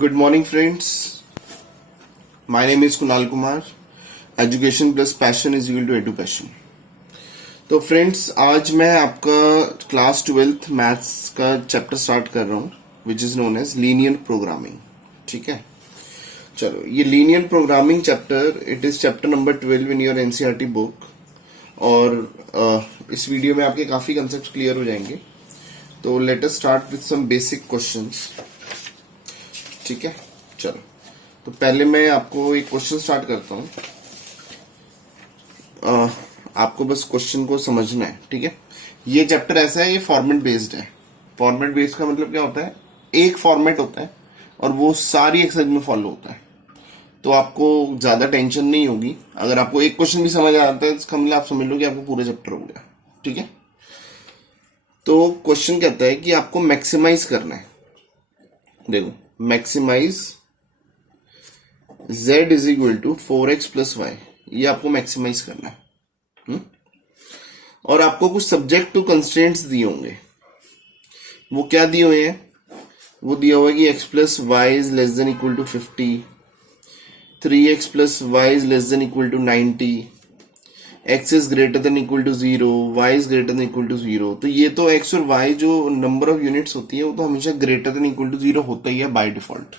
Good morning, friends. My name is Kunal Kumar. Education plus passion is equal to education. तो friends, आज मैं आपका class 12th maths का chapter start कर रहा हूँ which is known as linear programming. ठीक है, चलो. ये linear programming chapter, it is chapter number 12 in your NCERT book. और इस वीडियो में आपके काफी कंसेप्ट क्लियर हो जाएंगे. तो let us start with some basic questions. ठीक है, चलो. तो पहले मैं आपको एक क्वेश्चन स्टार्ट करता हूं. आपको बस क्वेश्चन को समझना है. ठीक है, ये चैप्टर ऐसा है, ये फॉर्मेट बेस्ड है. फॉर्मेट बेस्ड का मतलब क्या होता है? एक फॉर्मेट होता है और वो सारी एक्सरसाइज में फॉलो होता है. तो आपको ज्यादा टेंशन नहीं होगी. अगर आपको एक क्वेश्चन भी समझ आता है, इसका मतलब आप समझ लो कि आपको पूरा चैप्टर हो गया. ठीक है, तो क्वेश्चन कहता है कि आपको मैक्सिमाइज करना है. देखो, maximise z is equal to 4x plus y. ये आपको मैक्सिमाइज करना है. और आपको कुछ सब्जेक्ट टू कंस्ट्रेंट्स दिए होंगे. वो क्या दिए हुए हैं? वो दिया हुआ है कि x plus y is less than equal to 50, 3x plus y is less than equal to 90, x is greater than equal to 0, y is greater than equal to 0. तो ये तो x और y जो नंबर ऑफ यूनिट्स होती है वो तो हमेशा ग्रेटर देन इक्वल टू 0 होता ही है बाय डिफॉल्ट.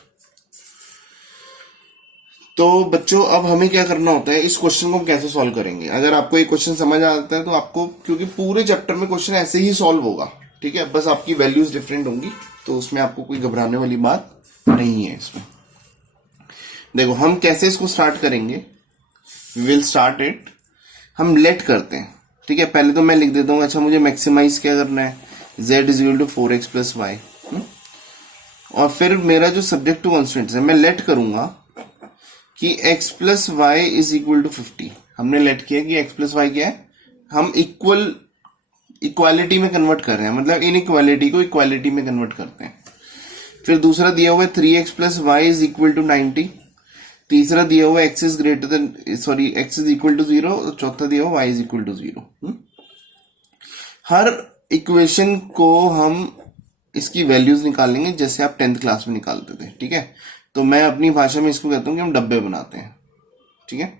तो बच्चों, अब हमें क्या करना होता है, इस क्वेश्चन को हम कैसे सॉल्व करेंगे. अगर आपको एक क्वेश्चन समझ आता है तो आपको, क्योंकि पूरे चैप्टर में क्वेश्चन ऐसे ही सॉल्व होगा. ठीक है, बस आपकी वैल्यूज डिफरेंट होंगी, तो उसमें आपको कोई घबराने वाली बात नहीं है इसमें. देखो, हम कैसे इसको स्टार्ट करेंगे. We will start it. हम लेट करते हैं. ठीक है, पहले तो मैं लिख देता हूँ. अच्छा, मुझे मैक्सिमाइज क्या करना है? z is equal to 4x plus y. और फिर मेरा जो सब्जेक्ट टू कॉन्स्टेंट्स है, मैं लेट करूंगा कि x plus y is equal to 50. हमने लेट किया कि x प्लस वाई क्या है, हम इक्वालिटी में कन्वर्ट कर रहे हैं, मतलब इनइक्वालिटी को इक्वालिटी में कन्वर्ट करते हैं. फिर दूसरा दिया हुआ है 3x plus y is equal to 90. तीसरा दिया हुआ x is greater than x is equal to 0. और चौथा दिया हुआ y इज इक्वल टू 0. हर इक्वेशन को हम इसकी वैल्यूज निकालेंगे जैसे आप 10th क्लास में निकालते थे. ठीक है, तो मैं अपनी भाषा में इसको कहता हूं कि हम डब्बे बनाते हैं. ठीक है,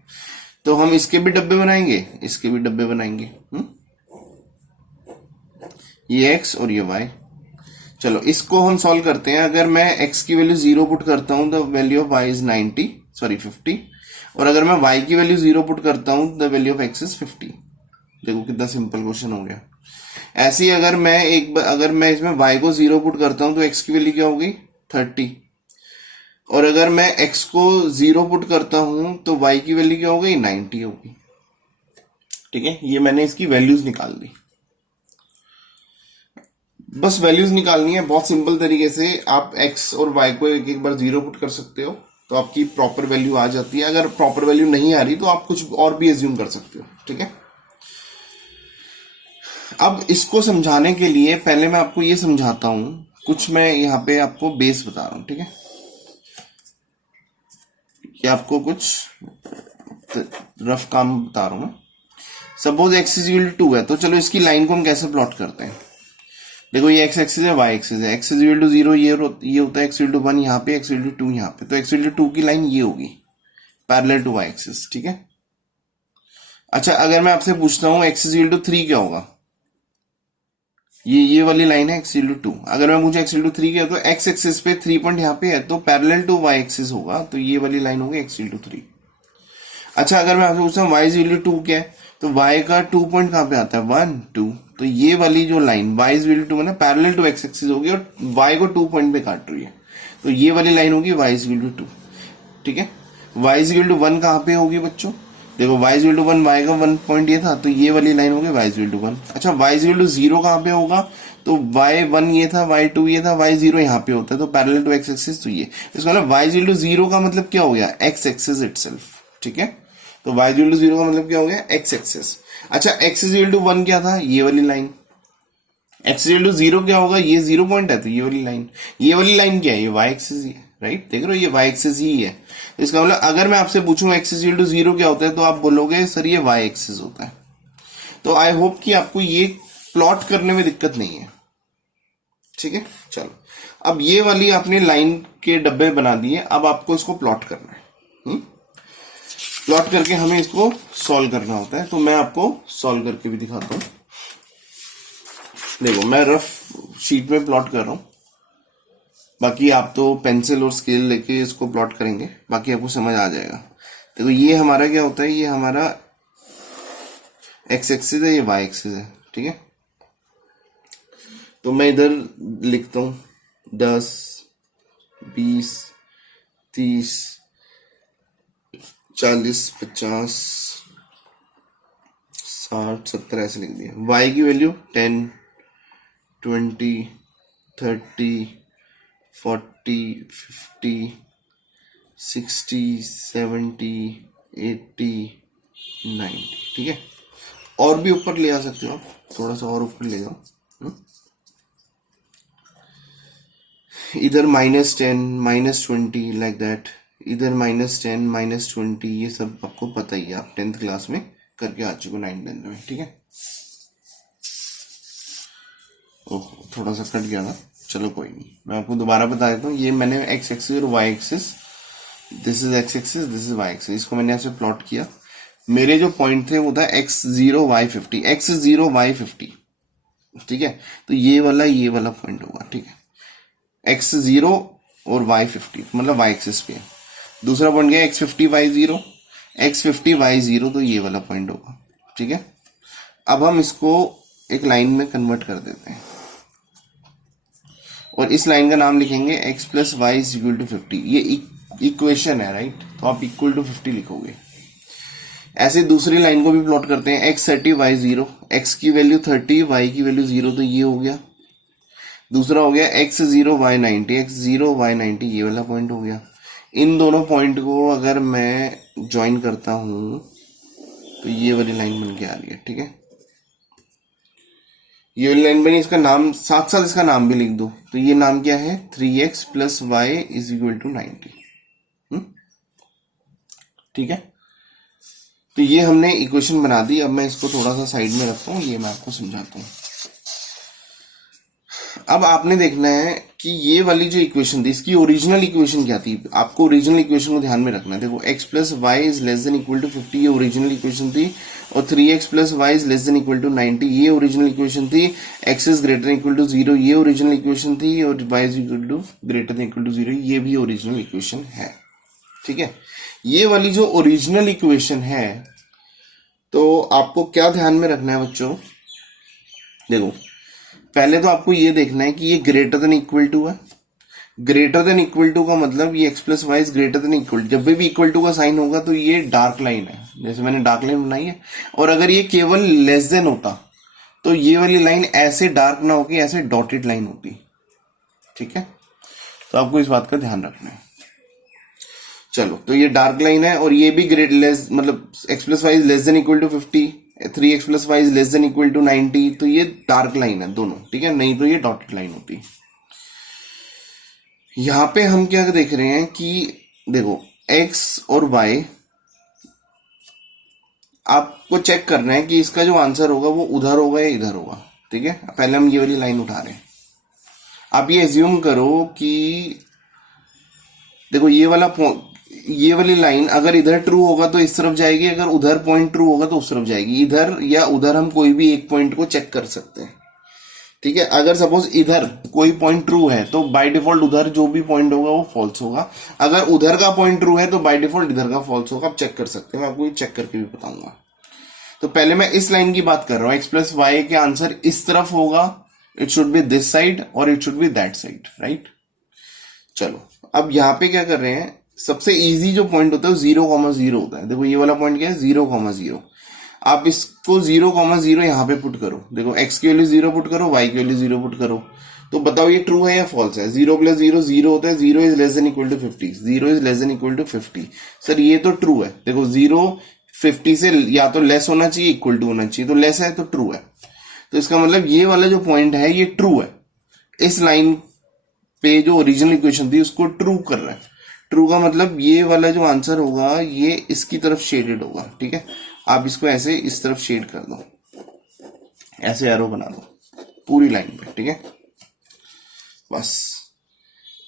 तो हम इसके भी डब्बे बनाएंगे, इसके भी डब्बे बनाएंगे. ये x और ये y. चलो, इसको हम सॉल्व करते हैं. अगर मैं x की वैल्यू 0 पुट करता हूं, the value of y is 50. और अगर मैं y की वैल्यू 0 पुट करता हूं, the value of x is 50. देखो कितना सिंपल क्वेश्चन हो गया. ऐसे ही अगर मैं इसमें y को 0 पुट करता हूं तो x की वैल्यू क्या होगी? 30. और अगर मैं x को 0 पुट करता हूं तो y की वैल्यू क्या होगी? 90 होगी. ठीक है, ये मैंने इसकी वैल्यूज निकाल दी. बस वैल्यूज निकालनी है बहुत सिंपल तरीके से. आप x और y को एक बार 0 पुट कर सकते हो तो आपकी प्रॉपर वैल्यू आ जाती है. अगर प्रॉपर वैल्यू नहीं आ रही तो आप कुछ और भी एज्यूम कर सकते हो. ठीक है, अब इसको समझाने के लिए पहले मैं आपको ये समझाता हूं. कुछ मैं यहाँ पे आपको बेस बता रहा हूं. ठीक है, ये आपको कुछ रफ काम बता रहा हूं मैं. Suppose x is equal to 2 है, तो चलो इसकी लाइन को हम कैसे प्लॉट करते हैं. देखो, ये x एक्सिस है, y एक्सिस है. x इज इक्वल टू 0 ये होता है, x इक्वल टू 1 यहाँ पे, x इक्वल टू 2 यहाँ पे. तो x इक्वल टू 2 की लाइन ये होगी पैरेलल टू y एक्सिस. ठीक है, अच्छा, अगर मैं आपसे पूछता हूँ x इज इक्वल टू 3 क्या होगा? ये वाली लाइन है x इक्वल टू 2. अगर मैं पूछूं x इक्वल टू 3 क्या है, तो x एक्सिस पे 3 पॉइंट यहाँ पे है, तो पैरेलल टू y एक्सिस होगा, तो ये वाली लाइन होगी x इक्वल टू 3. अच्छा, अगर मैं आपसे पूछता हूँ y इज इक्वल टू 2 क्या है, तो y का 2 पॉइंट कहाँ पे आता है? 1 2. तो ये वाली जो line y is equal to मतलब पैरेलल टू x एक्सिस होगी और y को 2 पॉइंट पे काट रही है, तो ये वाली लाइन होगी y इज इक्वल टू 2. ठीक है, y इज इक्वल टू 1 कहाँ पे होगी बच्चों? देखो, y is equal to 1, y का 1 पॉइंट ये था, तो ये वाली लाइन होगी y इज इक्वल टू 1. अच्छा, y इज इक्वल टू 0 कहाँ पे होगा? तो y1 ये था, y2 ये था, y0 यहाँ पे होता है, तो पैरेलल टू x एक्सिस. तो ये इसका मतलब y इज इक्वल टू 0 का मतलब क्या हो गया? x axis itself. ठीक है, तो y इज इक्वल टू 0 का मतलब क्या हो गया? x axis. अच्छा, x इज इक्वल टू 1 क्या था? ये वाली line. x is equal to 0 क्या होगा? ये 0 पॉइंट है, तो ये वाली लाइन. ये वाली लाइन क्या है? ये y एक्सिस ही है. राइट, देख रहे हो, ये y एक्सिस ही है. तो इसका मतलब अगर मैं आपसे पूछूं x इज इक्वल टू 0 क्या होता है, तो आप बोलोगे सर ये y एक्सिस होता है. तो आई होप कि आपको ये प्लॉट करने में दिक्कत नहीं है. ठीक है। चलो, अब ये वाली आपने लाइन के डब्बे बना दिए, अब आपको इसको प्लॉट करना है। प्लॉट करके हमें इसको सॉल्व करना होता है, तो मैं आपको सॉल्व करके भी दिखाता हूं। देखो, मैं रफ शीट में प्लॉट कर रहा हूं, बाकी आप तो पेंसिल और स्केल लेके इसको प्लॉट करेंगे, बाकी आपको समझ आ जाएगा। देखो, ये हमारा क्या होता है, ये हमारा एक्स एक्सिस है, ये वाई एक्सिस है, ठीक है। तो मैं इधर लिखता हूं 10, 20, 30, 40, 50, 60, 70 ऐसे लिख दिया। वाई की वैल्यू 10, 20, 30, 40, 50, 60, 70, 80, 90, ठीक है। और भी ऊपर ले आ सकते हो आप, थोड़ा सा और ऊपर ले जाओ। इधर -10, -20 लाइक दैट, इधर -10, -20, ये सब आपको पता ही है, आप 10th क्लास में करके आ चुके हो, 9th 10th में, ठीक है। ओह, थोड़ा सा कट गया था, चलो कोई नहीं, मैं आपको दोबारा बता देता हूँ। ये मैंने एक्स एक्सिस और y axis, this is x axis, this is y axis, इसको मैंने ऐसे प्लॉट किया। मेरे जो पॉइंट थे वो था x0 y50, x0 y50, ठीक है। तो ये वाला पॉइंट होगा, ठीक है। x0 और y50 मतलब y एक्सिस पे है। दूसरा पॉइंट गया x50 y0, x50 y0, तो ये वाला पॉइंट होगा, ठीक है। अब हम इसको एक लाइन में कन्वर्ट कर देते हैं और इस लाइन का नाम लिखेंगे x plus y is equal to 50। ये इक्वेशन है, राइट, तो आप इक्वल टू 50 लिखोगे। ऐसे दूसरी लाइन को भी प्लॉट करते हैं, x30 y0, x की वैल्यू 30, y की वैल्यू 0, तो ये हो गया। दूसरा हो गया x0 y90, x0 y90, ये वाला पॉइंट हो गया। इन दोनों पॉइंट को अगर मैं ज्वाइन करता हूं तो ये वाली लाइन बन के आ रही है, ठीक है। ये वाली लाइन बनी, इसका नाम साथ साथ इसका नाम भी लिख दो, तो ये नाम क्या है, 3x plus y is equal to 90, ठीक है। तो ये हमने इक्वेशन बना दी। अब मैं इसको थोड़ा सा साइड में रखता हूँ, ये मैं आपको समझाता हूँ। अब आपने देखना है कि ये वाली जो इक्वेशन थी, इसकी ओरिजिनल इक्वेशन क्या थी। आपको ओरिजिनल इक्वेशन को ध्यान में रखना है। देखो, x plus y is less than equal to 50, ये ओरिजिनल इक्वेशन थी, और 3x plus y is less than equal to 90, ये ओरिजिनल इक्वेशन थी। x is greater than equal to 0, ये ओरिजिनल इक्वेशन थी, और y is equal to greater than equal to 0, ये भी ओरिजिनल इक्वेशन है, ठीक है। ये वाली जो ओरिजिनल इक्वेशन है, तो आपको क्या ध्यान में रखना है बच्चों। देखो, पहले तो आपको ये देखना है कि ये ग्रेटर देन इक्वल टू है। ग्रेटर देन इक्वल टू का मतलब ये x plus y is greater than equal, जब भी इक्वल टू का साइन होगा तो ये डार्क लाइन है, जैसे मैंने डार्क लाइन बनाई है। और अगर ये केवल लेस देन होता तो ये वाली लाइन ऐसे डार्क ना होगी, ऐसे डॉटेड लाइन होती, ठीक है। तो आपको इस बात का ध्यान रखना है। चलो, तो ये डार्क लाइन है, और ये भी ग्रेट लेस मतलब x plus y is less than equal to 50, 3x plus y is less than equal to 90, तो ये डार्क लाइन है दोनों, ठीक है, नहीं तो ये डॉटेड लाइन होती। यहां पे हम क्या देख रहे हैं कि देखो, x और y आपको चेक करना है कि इसका जो आंसर होगा वो उधर होगा या इधर होगा, ठीक है। पहले हम ये वाली लाइन उठा रहे हैं। आप ये एज्यूम करो कि देखो, ये वाली लाइन अगर इधर ट्रू होगा तो इस तरफ जाएगी, अगर उधर पॉइंट ट्रू होगा तो उस तरफ जाएगी। इधर या उधर हम कोई भी एक पॉइंट को चेक कर सकते हैं, ठीक है। अगर सपोज इधर कोई पॉइंट ट्रू है तो बाय डिफॉल्ट उधर जो भी पॉइंट होगा वो फॉल्स होगा। अगर उधर का पॉइंट ट्रू है तो बाय डिफॉल्ट इधर का फॉल्स होगा। आप चेक कर सकते हैं, मैं आपको ये चेक करके भी बताऊंगा। तो पहले मैं इस लाइन की बात कर रहा हूं, एक्स प्लस वाई के आंसर इस तरफ होगा, it should be this side और it should be that side, right. चलो, अब यहाँ पे क्या कर रहे हैं, सबसे इजी जो पॉइंट होता है वो 0,0 होता है। देखो, ये वाला पॉइंट क्या है, 0,0। आप इसको 0,0 यहाँ पे पुट करो। देखो, x की वैल्यू 0 पुट करो, y की वैल्यू 0 पुट करो, तो बताओ ये ट्रू है या फॉल्स है। 0 प्लस 0 0 होता है, 0 is less than equal to 50, 0 is less than equal to 50। Sir, ये तो ट्रू है। देखो, 0 50 से या तो लेस होना चाहिए, इक्वल टू होना चाहिए, तो लेस है तो ट्रू है। तो इसका मतलब ये वाला जो पॉइंट है ये ट्रू है। इस लाइन पे जो ओरिजिनल इक्वेशन थी उसको ट्रू कर रहा है। ट्रू का मतलब ये वाला जो आंसर होगा ये इसकी तरफ शेडेड होगा, ठीक है। आप इसको ऐसे इस तरफ शेड कर दो, ऐसे एरो बना दो पूरी लाइन पे, ठीक है। बस।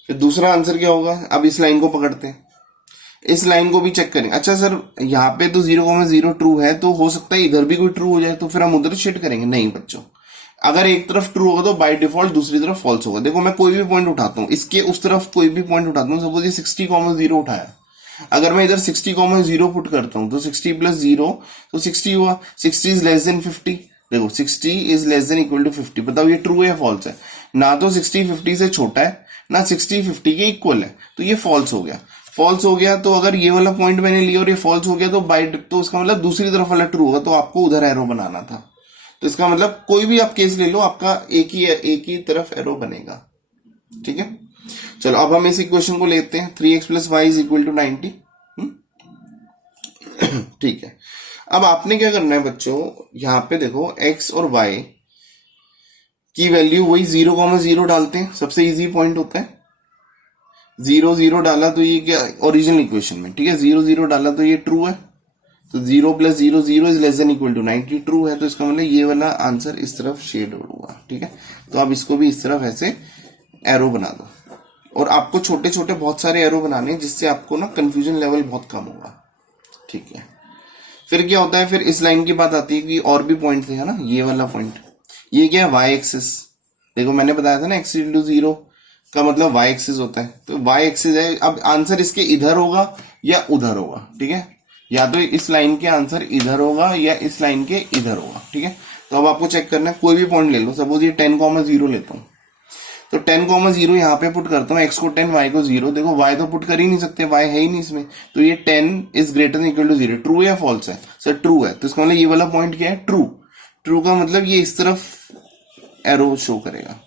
फिर दूसरा आंसर क्या होगा, अब इस लाइन को पकड़ते हैं, इस लाइन को भी चेक करें। अच्छा सर यहाँ पे तो 0,0 ट्रू है, तो हो सकता है इधर भी कोई ट्रू हो जाए, तो फिर हम उधर शिफ्ट करेंगे। नहीं बच्चों, अगर एक तरफ ट्रू होगा तो बाय डिफॉल्ट दूसरी तरफ फॉल्स होगा। देखो मैं कोई भी पॉइंट उठाता हूँ, इसके उस तरफ कोई भी पॉइंट उठाता हूँ, सपोज ये 60,0 उठाया, अगर मैं इधर 60,0 पुट करता हूँ तो 60 + 0 तो 60 हुआ। 60 इज लेस देन 50, देखो 60 is less than equal to 50, बताओ ये ट्रू है या फॉल्स है। ना तो 60 50 से छोटा है, ना 60 50 के इक्वल है, तो ये फॉल्स हो गया। फॉल्स हो गया तो अगर ये वाला पॉइंट मैंने लिया और ये फॉल्स हो गया तो तो इसका मतलब दूसरी तरफ वाला ट्रू होगा, तो आपको उधर एरो बनाना था। तो इसका मतलब कोई भी आप केस ले लो, आपका एक ही तरफ एरो बनेगा। ठीक है, चलो अब हम इस इक्वेशन को लेते हैं, 3x + y = 90। ठीक है, अब आपने क्या करना है बच्चों, यहां पे देखो x और y की वैल्यू वही 0,0 डालते हैं, सबसे इजी पॉइंट होता है। 0 0 डाला तो ये क्या, ओरिजिनल इक्वेशन में, ठीक है, 0 0 डाला तो ये ट्रू है, तो 0 + 0 0 is less than equal to 90 true है, तो इसका मतलब ये वाला आंसर इस तरफ शेड होगा। ठीक है, तो आप इसको भी इस तरफ ऐसे एरो बना दो, और आपको छोटे छोटे बहुत सारे एरो बनाने हैं, जिससे आपको ना कंफ्यूजन लेवल बहुत कम होगा। ठीक है, फिर क्या होता है, फिर इस लाइन की बात आती है कि और भी पॉइंट थे, है ना, ये वाला पॉइंट, ये क्या है, वाई एक्सिस। देखो मैंने बताया था ना x = 0 का मतलब वाई एक्सिस होता है, तो वाई एक्सिस है। अब आंसर इसके इधर होगा या उधर होगा, ठीक है, या तो इस लाइन के आंसर इधर होगा या इस लाइन के इधर होगा। ठीक है, तो अब आपको चेक करना है, कोई भी पॉइंट ले लो, सपोज ये 10,0 लेता हूं, तो 10,0 यहाँ पे पुट करता हूँ, x को 10 y को 0। देखो y तो पुट कर ही नहीं सकते, y है ही नहीं इसमें, तो ये 10 is greater than equal to 0। True है या फॉल्स है, सर ट्रू है, तो इसका मतलब ये वाला पॉइंट क्या है, ट्रू। ट्रू का मतलब ये इस तरफ एरो शो करेगा,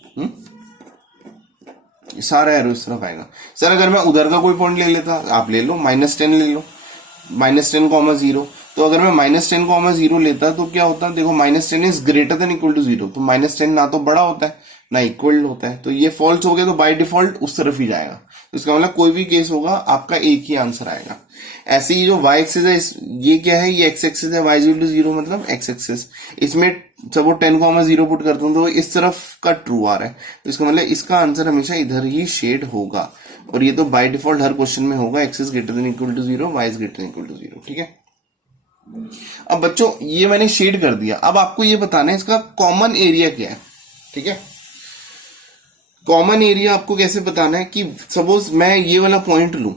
ये सारा एरो इस तरफ आएगा। सर अगर मैं उधर का कोई पॉइंट ले लेता, आप ले लो, -10 ले लो, -10,0, तो अगर मैं -10,0 लेता तो क्या होता, देखो -10 is greater than equal to 0, तो -10 ना तो बड़ा होता है ना इक्वल होता है, तो ये फॉल्स हो गया, तो बाय डिफॉल्ट उस तरफ ही जाएगा। तो इसका मतलब कोई भी केस होगा आपका एक ही आंसर आएगा। ऐसे ही जो y एक्सिस है, ये क्या है, ये x एक्सिस है, y = 0 मतलब x एक्सिस, इसमें सब 10,0 पुट करता हूं तो इस तरफ का ट्रू आ रहा है, तो इसका मतलब इसका आंसर हमेशा इधर ही शेड होगा, और ये तो बाय डिफॉल्ट हर क्वेश्चन में होगा, x is greater than equal to 0, y is greater than equal to 0। ठीक है, अब बच्चों ये मैंने शेड कर दिया, अब आपको ये बताना है इसका कॉमन एरिया क्या है। ठीक है, कॉमन एरिया आपको कैसे बताना है कि सपोज मैं ये वाला पॉइंट लूं,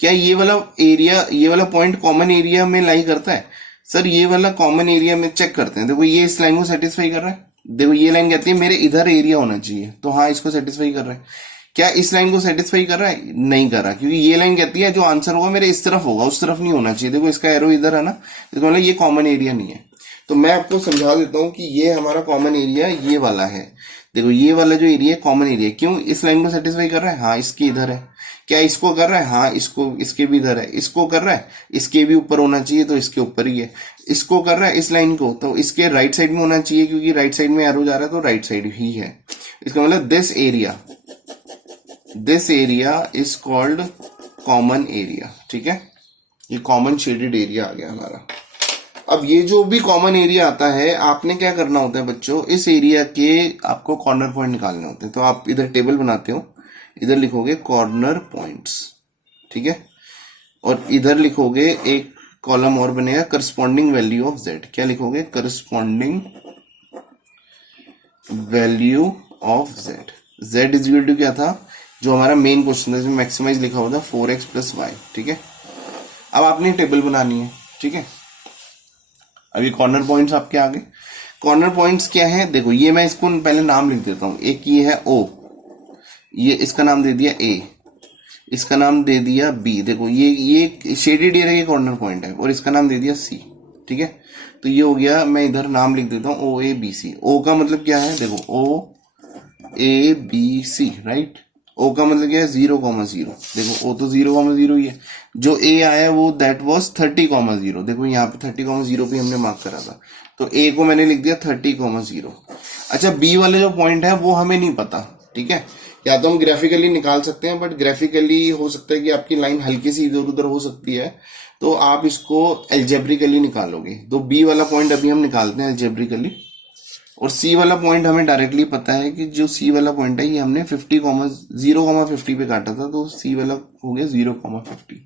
क्या ये वाला एरिया, ये वाला पॉइंट कॉमन एरिया में लाई करता है। सर ये वाला कॉमन एरिया में चेक करते हैं, देखो ये इस लाइन को सेटिस्फाई कर रहा है, देखो ये लाइन कहती है मेरे इधर एरिया होना चाहिए, तो हाँ इसको सेटिस्फाई कर रहा है। क्या इस लाइन को सेटिस्फाई कर रहा है, नहीं कर रहा, क्योंकि ये लाइन कहती है जो आंसर होगा मेरे इस तरफ होगा, उस तरफ नहीं होना चाहिए। देखो इसका एरो इधर है ना, तो मतलब ये कॉमन एरिया नहीं है। तो मैं आपको समझा देता हूं कि ये हमारा कॉमन एरिया ये वाला है। देखो ये वाला जो एरिया है कॉमन एरिया, क्यों, इस लाइन को सेटिस्फाई कर रहा है, हाँ इसके इधर है। क्या इसको कर रहा है, हाँ इसको, इसके भी इधर है। इसको कर रहा है, इसके भी ऊपर होना चाहिए, तो इसके ऊपर ही है। इसको कर रहा है इस लाइन को, तो इसके राइट साइड में होना चाहिए, क्योंकि राइट साइड में एरो जा रहा है, तो राइट साइड ही है। इसका मतलब this area is called common area. ठीक है, ये कॉमन शेडेड एरिया आ गया हमारा। अब ये जो भी कॉमन एरिया आता है, आपने क्या करना होता है बच्चों, इस एरिया के आपको कॉर्नर पॉइंट निकालने होते हैं। तो आप इधर टेबल बनाते हो, इधर लिखोगे कॉर्नर पॉइंट्स, ठीक है, और इधर लिखोगे एक कॉलम और बनेगा करस्पॉन्डिंग वैल्यू ऑफ z। क्या लिखोगे, corresponding value of z। z is equal to क्या था, जो हमारा मेन क्वेश्चन था, मैक्सिमाइज लिखा हुआ था 4x + y। ठीक है, अब आपने टेबल बनानी है। ठीक है, अभी कॉर्नर पॉइंट्स आपके आगे। कॉर्नर पॉइंट्स क्या है, देखो ये मैं इसको पहले नाम लिख देता हूं। एक ये है O, ये इसका नाम दे दिया A, इसका नाम दे दिया B। देखो ये शेडेड एरिया के कॉर्नर पॉइंट है, और इसका नाम दे दिया C। ठीक है, तो ये हो गया, मैं इधर नाम लिख देता हूं OABC। O का मतलब क्या है, देखो OABC, राइट। O का मतलब क्या है, 0,0। देखो O तो 0,0 ही है। जो A आया वो दैट वाज 30,0। देखो यहाँ पे 30,0 भी हमने मार्क करा था, तो A को मैंने लिख दिया 30,0। अच्छा, B वाले जो पॉइंट है वो हमें नहीं पता। ठीक है, या तो हम ग्राफिकली निकाल सकते हैं, बट ग्राफिकली हो सकता है कि आपकी लाइन हल्की सी इधर उधर हो सकती है, तो आप इसको एल्जेब्रिकली निकालोगे। तो B वाला पॉइंट अभी हम निकालते हैं एल्जेब्रिकली। और सी वाला पॉइंट हमें डायरेक्टली पता है कि जो सी वाला पॉइंट है ये हमने 0,50 पे काटा था, तो सी वाला हो गया 0,50।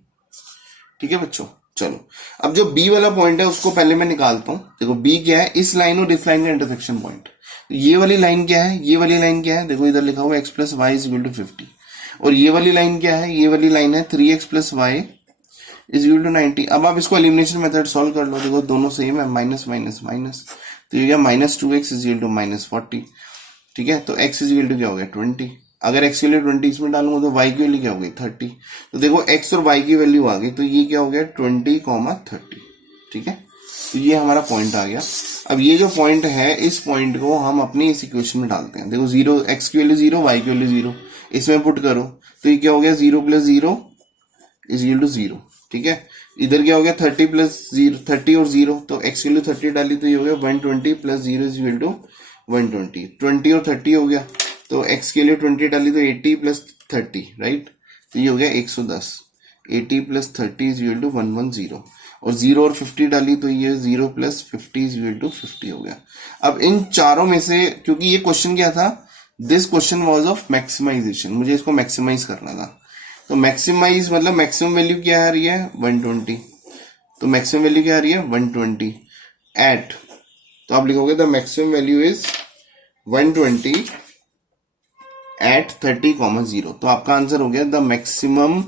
ठीक है बच्चों, चलो अब जो बी वाला पॉइंट है उसको पहले मैं निकालता हूं। देखो बी क्या है, इस लाइन और इस लाइन का इंटरसेक्शन पॉइंट। ये वाली लाइन क्या है, ये वाली लाइन क्या है, देखो इधर लिखा हुआ x + y = 50। और ये वाली लाइन क्या है, ये वाली लाइन है 3x + y = 90। अब आप इसको एलिमिनेशन मेथड सॉल्व कर लो, देखो दोनों सेम है, माइनस माइनस माइनस, तो ये क्या -2x = -40। ठीक है, तो x = क्या हो गया 20। अगर x के लिए 20 इसमें डालूंगा तो y की वैल्यू क्या हो गई 30। तो देखो x और y की वैल्यू आ गई, तो ये क्या हो गया 20,30। ठीक है, तो ये हमारा पॉइंट आ गया। अब ये जो पॉइंट है, इस पॉइंट को हम अपनी इस इक्वेशन में डालते हैं। देखो 0, x की वैल्यू 0, y की वैल्यू 0, इसमें पुट करो तो ये क्या हो गया 0 + 0 = 0। ठीक है, इधर क्या हो गया 30 + 0, 30 और 0, तो x की वैल्यू 30 डाली तो ये हो गया 120 + 0 = 120। 20 और 30 हो गया, तो x के लिए 20 डाली तो 80 + 30, राइट, तो ये हो गया 110। 80 + 30 = 110, और 0 और 50 डाली तो ये 0 + 50 = 50 हो गया। अब इन चारों में से, क्योंकि ये क्वेश्चन क्या था, this question was of maximisation, मुझे इसको मैक्सिमाइज करना था। तो मैक्सिमाइज मतलब मैक्सिमम वैल्यू क्या आ रही है 120, तो मैक्सिमम वैल्यू क्या आ रही है 120 एट, तो आप लिखोगे the maximum value is 120 at 30,0। तो आपका आंसर हो गया the maximum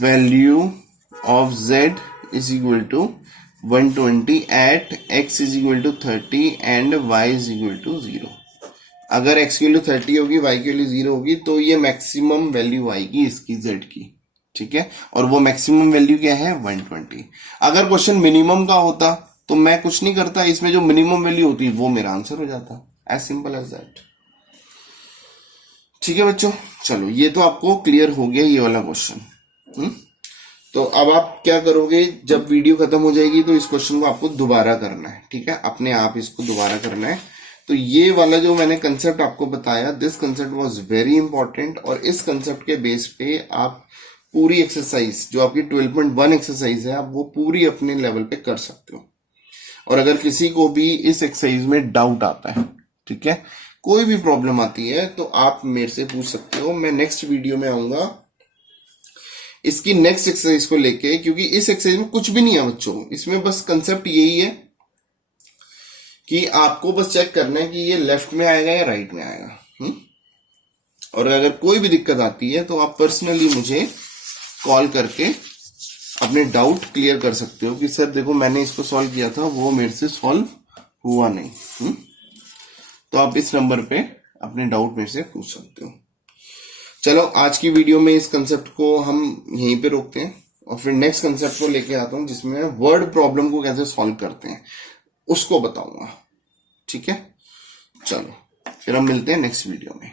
value of z = 120 at x = 30 and y = 0। अगर x की वैल्यू 30 होगी, y की वैल्यू 0 होगी, तो ये मैक्सिमम वैल्यू आएगी इसकी z की। ठीक है, और वो मैक्सिमम वैल्यू क्या है 120। अगर क्वेश्चन मिनिमम का होता तो मैं कुछ नहीं करता, इसमें जो मिनिमम वैल्यू होती वो मेरा आंसर हो जाता, एज सिंपल एज दैट। ठीक है बच्चों, चलो ये तो आपको क्लियर हो गया ये वाला क्वेश्चन। तो अब आप क्या करोगे, जब वीडियो खत्म हो जाएगी तो इस क्वेश्चन को आपको दोबारा करना है। ठीक है, अपने आप इसको दोबारा करना है। तो ये वाला जो मैंने कंसेप्ट आपको बताया, this concept was very important, और इस कंसेप्ट के बेस पे आप पूरी एक्सरसाइज जो आपकी 12.1 एक्सरसाइज है, आप वो पूरी अपने लेवल पे कर सकते हो। और अगर किसी को भी इस एक्सरसाइज में डाउट आता है, ठीक है, कोई भी प्रॉब्लम आती है, तो आप मेरे से पूछ सकते हो। मैं नेक्स्ट वीडियो में आऊंगा इसकी नेक्स्ट एक्सरसाइज को लेके, क्योंकि इस एक्सरसाइज में कुछ भी नहीं है बच्चों, इसमें बस कंसेप्ट यही है कि आपको बस चेक करना है कि ये लेफ्ट में आएगा या राइट में आएगा। और अगर कोई भी दिक्कत आती है तो आप पर्सनली मुझे कॉल करके अपने डाउट क्लियर कर सकते हो कि सर देखो मैंने इसको सॉल्व किया था, वो मेरे से सॉल्व हुआ नहीं। तो आप इस नंबर पे अपने डाउट मेरे से पूछ सकते हो। चलो आज की वीडियो में इस कंसेप्ट को हम यहीं पे रोकते हैं, और फिर नेक्स्ट कंसेप्ट को लेके आता हूं जिसमें वर्ड प्रॉब्लम को कैसे सॉल्व करते हैं उसको बताऊंगा। ठीक है, चलो फिर हम मिलते हैं नेक्स्ट वीडियो में।